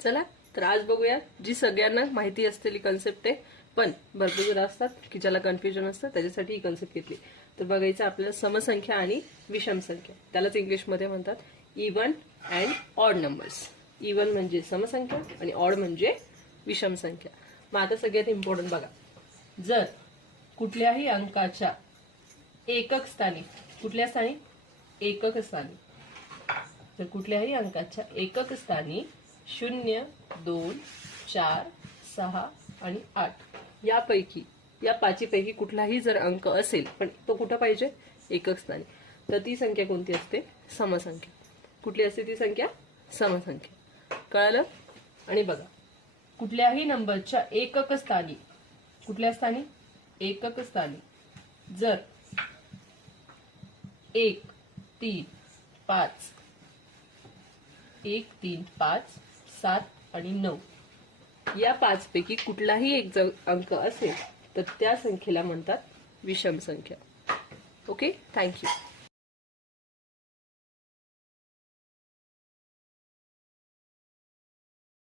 चला तर आज बघूया जी सगळ्यांना माहिती असलेली कन्सेप्ट आहे, पण भरपूर जण असतात की ज्याला कन्फ्युजन असतं, त्याच्यासाठी ही कन्सेप्ट घेतली. तर बघायचं आपल्याला समसंख्या आणि विषम संख्या, त्यालाच इंग्लिशमध्ये म्हणतात even and odd numbers. Even म्हणजे समसंख्या आणि ऑड म्हणजे विषम संख्या. मग आता सगळ्यात इम्पॉर्टंट बघा, जर कुठल्याही अंकाच्या एकक स्थानी, कुठल्या स्थानी, एकक स्थानी, तर कुठल्याही अंकाच्या एकक स्थानी 0, 2, 4, 6 आणि 8 यापैकी, या पाचीपैकी कुठलाही जर अंक असेल, पण तो कुठं पाहिजे, एकक स्थानी, तर ती संख्या कोणती असते, समसंख्या. कुठली असते ती संख्या, समसंख्या. कळलं? आणि बघा, कुठल्याही नंबरच्या एकक स्थानी, कुठल्या स्थानी, एकक स्थानी जर 1, 3, 5, 1, 3, 5, 7 आणि 9 या पाचपैकी कुठलाही एक अंक असेल तर त्या संख्येला म्हणतात विषम संख्या. Okay, thank you.